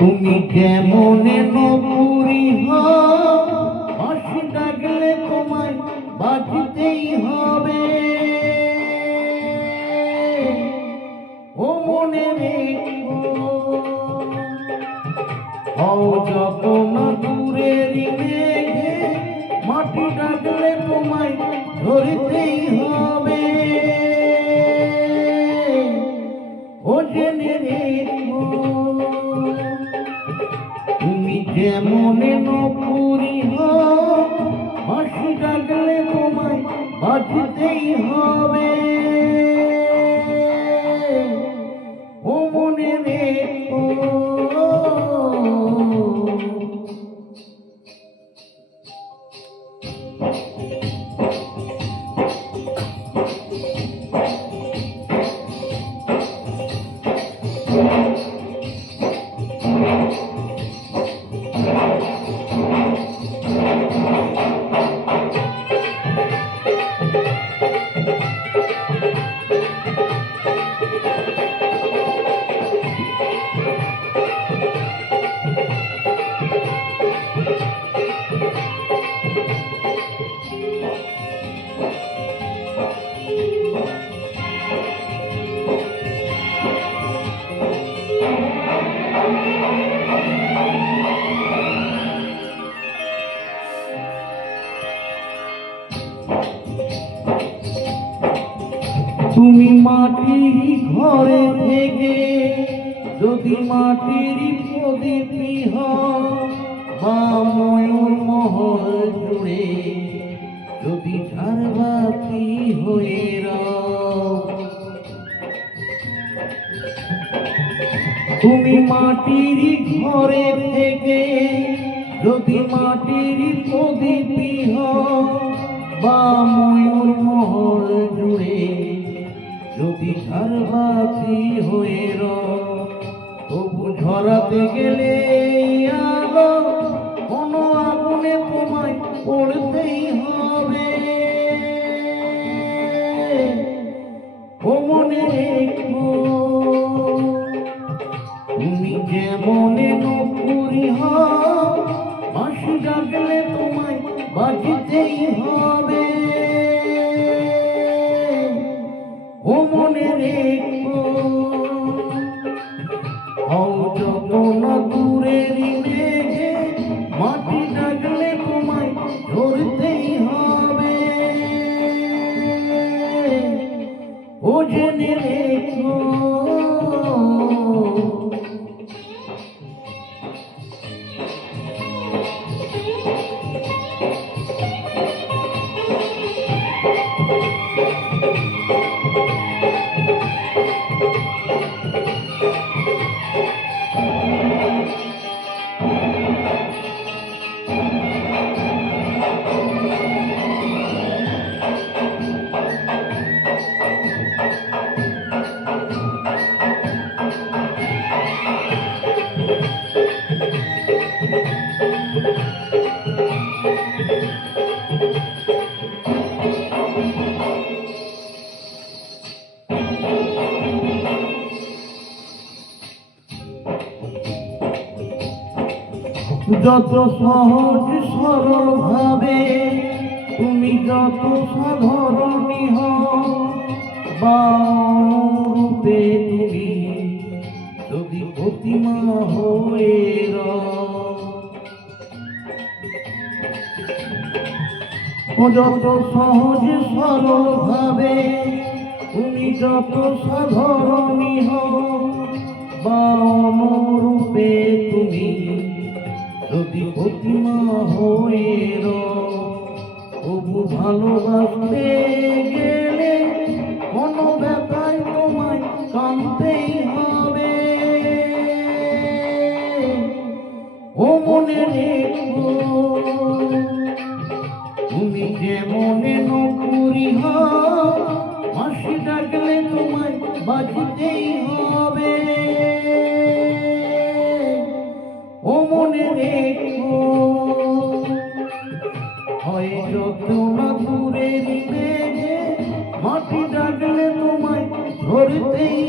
তুমি কেমনে নপুরি হাসি ডাকলে তোমায় বাজতেই হবে। ও মনে হও যত না দূরের মেঘে মাটি ডাকলে তোমায় ধরতেই হবে। ও জেনে রেখো যেমন নপুরি হাসি ডাকলে তোমায় বাঁচতেই হবে। তুমি মাটির ঘরে থেকে যদি মাটির প্রদীপী বা ময়ূর মহল জুড়ে যদি ঝাড়বাতি হয়ে তুমি মাটির ঘরে থেকে যদি মাটির প্রদীপী বা ময়ূর মহল জুড়ে যদি ঝাড়বাতি হয়ে রও তবু ঝরাতে গেলে আলো কোনো আগুনে তোমায় পড়তেই হবে। মনে রেখো, তুমি যেমন নপুরি হও হাসি ডাকলে তোমায় বাজতেই হবে। মনে রেখো। হও যত সহজ সরল ভাবে তুমি যত সাধারণী হও বা যত সহজ সরল ভাবে, তুমি যত সাধারণী হও বা অনুরূপে তুমি যদি প্রতিমা হয়ে তবু ভালোবাসতে গেলে কোনো ব্যথায় তোমায় কানতেই হবে। ও মনে রেখো তুমি যে মনে হও হাসি ডাকলে তোমায় বাজতেই হবে। ও মনে রেখো হয় যত না দূরের মেঘে মাটি ডাকলে তোমায় ধরতেই